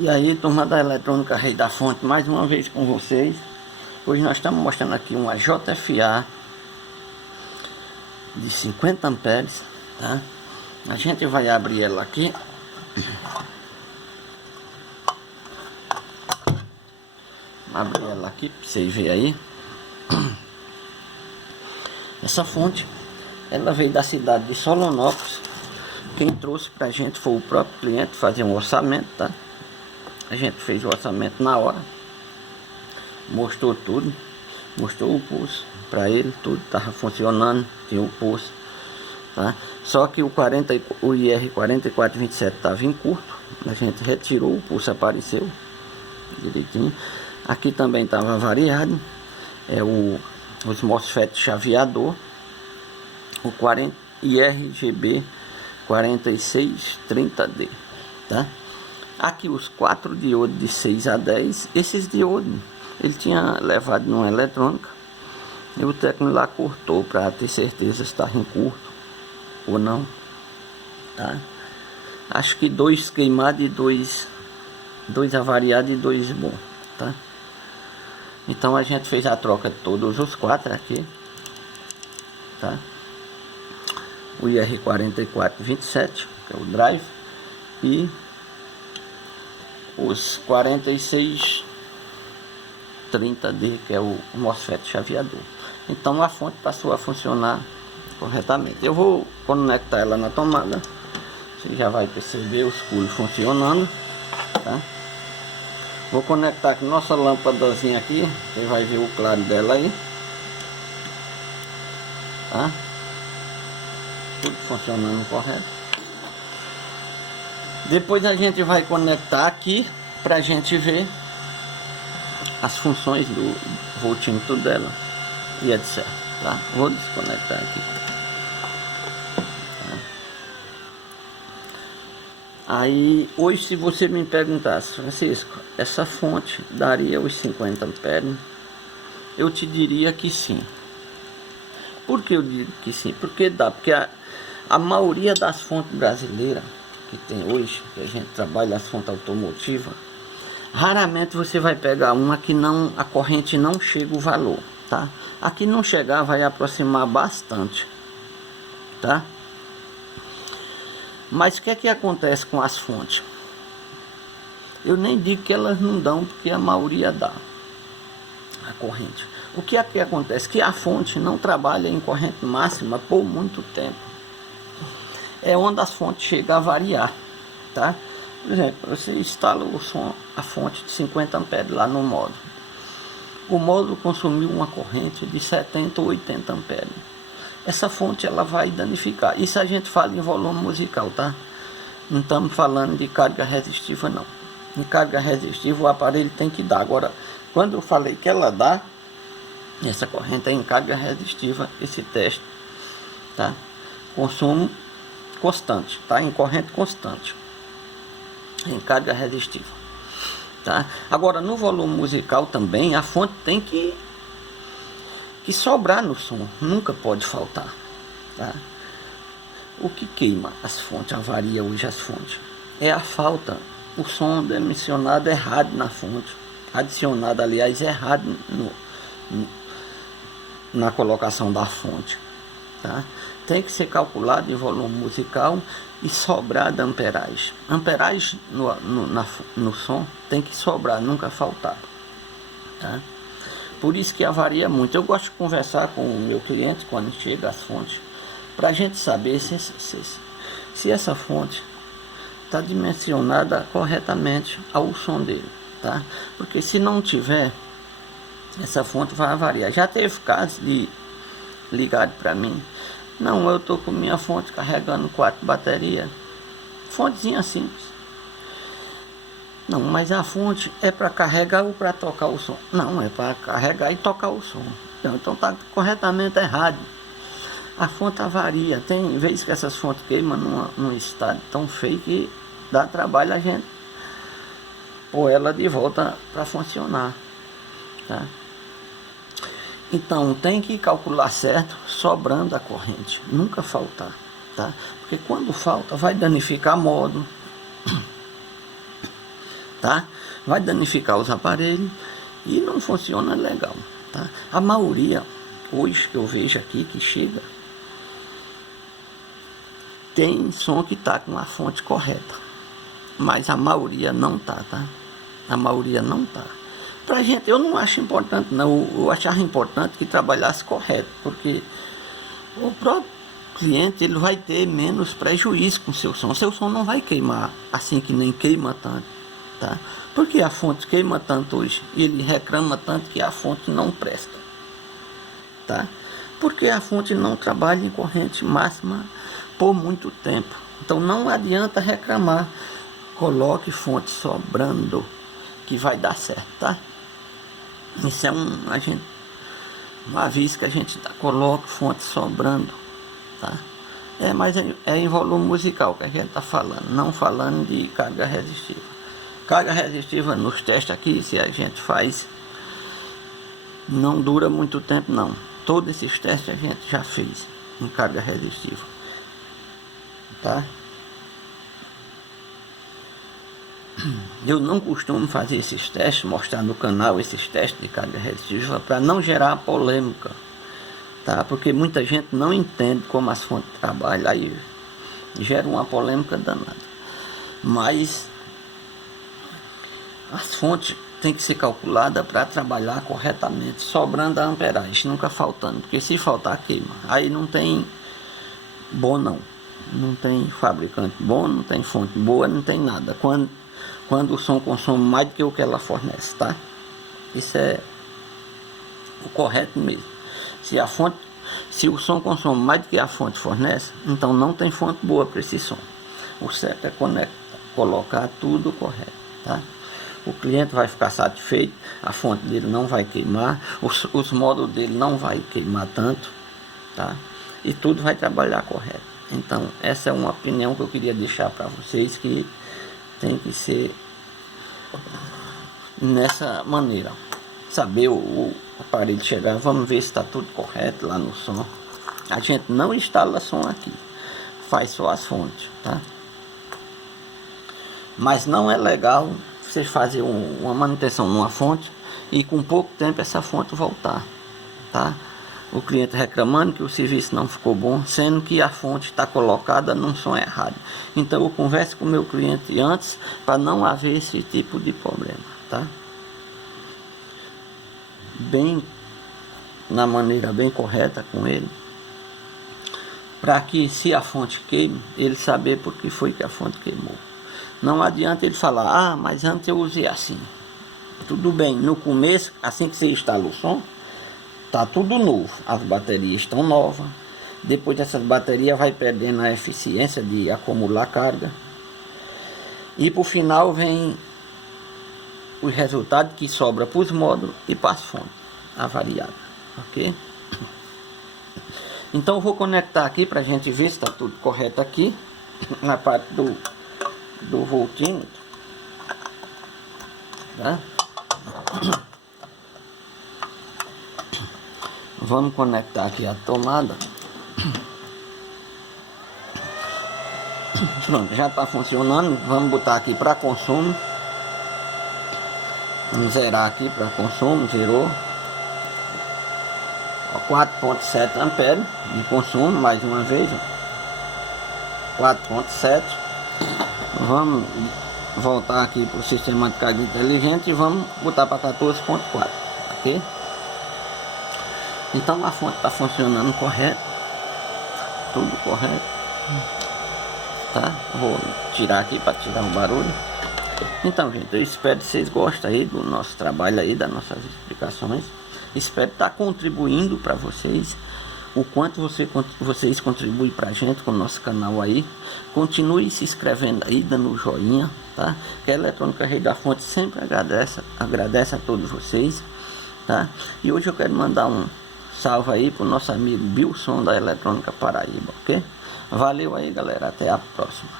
E aí, turma da eletrônica Rei da Fonte, mais uma vez com vocês. Hoje nós estamos mostrando aqui uma JFA de 50 amperes, tá? A gente vai abrir ela aqui. Abrir ela aqui para vocês verem aí. Essa fonte, ela veio da cidade de Solonópolis. Quem trouxe pra gente foi o próprio cliente fazer um orçamento, tá? A gente fez o orçamento na hora, mostrou tudo, mostrou o pulso para ele, tudo estava funcionando, tinha o pulso, tá? Só que o IR 4427 estava em curto, a gente retirou, o pulso apareceu direitinho. Aqui também estava variado, os MOSFET chaveador, o IRGB 4630D, tá? Aqui os 4 diodos de 6 a 10, esses diodos ele tinha levado numa eletrônica e o técnico lá cortou para ter certeza se estava em curto ou não, tá? Acho que 2 queimados e 2 avariados e 2 bons, tá? Então a gente fez a troca de todos os 4 aqui, tá? O IR 4427, que é o drive, e os 4630D, que é o MOSFET chaveador. Então a fonte passou a funcionar corretamente. Eu vou conectar ela na tomada, você já vai perceber os cools funcionando, tá? Vou conectar com nossa lâmpadazinha aqui, você vai ver o claro dela aí, tá? Tudo funcionando correto. Depois a gente vai conectar aqui pra gente ver as funções do voltímetro dela e etc, tá? Vou desconectar aqui, tá? Aí hoje, se você me perguntasse, Francisco, essa fonte daria os 50 amperes? Eu te diria que sim. Por que eu digo que sim? Porque dá, porque a maioria das fontes brasileiras que tem hoje, que a gente trabalha as fontes automotivas, raramente você vai pegar uma que não, a corrente não chega o valor, tá? Aqui não chegar vai aproximar bastante, tá? Mas o que é que acontece com as fontes? Eu nem digo que elas não dão, porque a maioria dá a corrente. O que é que acontece? Que a fonte não trabalha em corrente máxima por muito tempo. É onde as fontes chegam a variar, tá? Por exemplo, você instala a fonte de 50 amperes lá no módulo. O módulo consumiu uma corrente de 70 ou 80 amperes. Essa fonte ela vai danificar. Isso a gente fala em volume musical, tá? Não estamos falando de carga resistiva, não. Em carga resistiva o aparelho tem que dar. Agora, quando eu falei que ela dá, essa corrente é em carga resistiva, esse teste, tá? Consumo constante, tá? Em corrente constante, em carga resistiva, tá? Agora, no volume musical também, a fonte tem que sobrar no som, nunca pode faltar, tá? O que queima as fontes, avaria hoje as fontes, é a falta, o som emissionado errado na fonte, adicionado, aliás, errado na colocação da fonte, tá? Tem que ser calculado em volume musical e sobrar da amperagem. Amperagem no som tem que sobrar, nunca faltar, tá? Por isso que avaria muito. Eu gosto de conversar com o meu cliente quando chega as fontes, para a gente saber se essa fonte está dimensionada corretamente ao som dele, tá? Porque se não tiver, essa fonte vai variar. Já teve casos de ligado para mim: não, eu tô com minha fonte carregando 4 baterias, fontezinha simples. Não, mas a fonte é para carregar ou para tocar o som? Não, é para carregar e tocar o som. Então tá corretamente errado. A fonte avaria. Tem vezes que essas fontes queimam num estado tão feio que dá trabalho a gente pôr ela de volta para funcionar, tá? Então tem que calcular certo, sobrando a corrente, nunca faltar, tá? Porque quando falta vai danificar módulo, tá? Vai danificar os aparelhos e não funciona legal, tá? A maioria, hoje que eu vejo aqui que chega, tem som que tá com a fonte correta, mas a maioria não tá, tá? A maioria não tá. Pra gente, eu não acho importante, não. Eu achava importante que trabalhasse correto, porque o próprio cliente, ele vai ter menos prejuízo com seu som. Seu som não vai queimar assim que nem queima tanto, tá? Porque a fonte queima tanto hoje, e ele reclama tanto que a fonte não presta, tá? Porque a fonte não trabalha em corrente máxima por muito tempo. Então não adianta reclamar. Coloque fonte sobrando, que vai dar certo, tá? Isso é um aviso que a gente dá. Coloque fonte sobrando, tá? Mas é em volume musical que a gente está falando, não falando de carga resistiva. Carga resistiva nos testes aqui, se a gente faz, não dura muito tempo não. Todos esses testes a gente já fez em carga resistiva, tá? Eu não costumo fazer esses testes, mostrar no canal esses testes de carga resistiva para não gerar polêmica, tá? Porque muita gente não entende como as fontes trabalham, aí gera uma polêmica danada. Mas as fontes têm que ser calculadas para trabalhar corretamente, sobrando a amperagem, nunca faltando, porque se faltar queima, aí não tem bom não. Não tem fabricante bom, não tem fonte boa, não tem nada. Quando o som consome mais do que o que ela fornece, tá? Isso é o correto mesmo. Se o som consome mais do que a fonte fornece, então não tem fonte boa para esse som. O certo é colocar tudo correto, tá? O cliente vai ficar satisfeito, a fonte dele não vai queimar, os módulos dele não vai queimar tanto, tá? E tudo vai trabalhar correto. Então essa é uma opinião que eu queria deixar para vocês, que tem que ser nessa maneira. Saber o aparelho chegar, vamos ver se está tudo correto lá no som. A gente não instala som aqui, faz só as fontes, tá? Mas não é legal você fazer uma manutenção numa fonte e com pouco tempo essa fonte voltar, tá? O cliente reclamando que o serviço não ficou bom, sendo que a fonte está colocada num som errado. Então eu converso com o meu cliente antes para não haver esse tipo de problema, tá? Bem, na maneira bem correta com ele, para que se a fonte queime, ele saber por que foi que a fonte queimou. Não adianta ele falar, mas antes eu usei assim. Tudo bem, no começo, assim que você instala o som, tá tudo novo, as baterias estão novas. Depois dessas baterias vai perdendo a eficiência de acumular carga, e por final vem os resultados que sobra para os módulos e para as fontes, a variável, ok? Então eu vou conectar aqui para a gente ver se está tudo correto aqui na parte do voltímetro, tá? Vamos conectar aqui a tomada. Pronto, já está funcionando. Vamos botar aqui para consumo. Vamos zerar aqui para consumo. Zerou. 4,7 amperes de consumo, mais uma vez. 4,7. Vamos voltar aqui para o sistema de carga inteligente e vamos botar para 14,4, ok? Então a fonte está funcionando correto, tudo correto, tá? Vou tirar aqui para tirar o barulho. Então, gente, eu espero que vocês gostem aí do nosso trabalho aí, das nossas explicações. Espero estar contribuindo para vocês o quanto vocês contribuem para a gente com o nosso canal aí. Continue se inscrevendo aí, dando o joinha, tá? Que a Eletrônica Rei da Fonte sempre agradece a todos vocês, tá? E hoje eu quero mandar um salve aí pro nosso amigo Bilson da Eletrônica Paraíba, ok? Valeu aí, galera, até a próxima.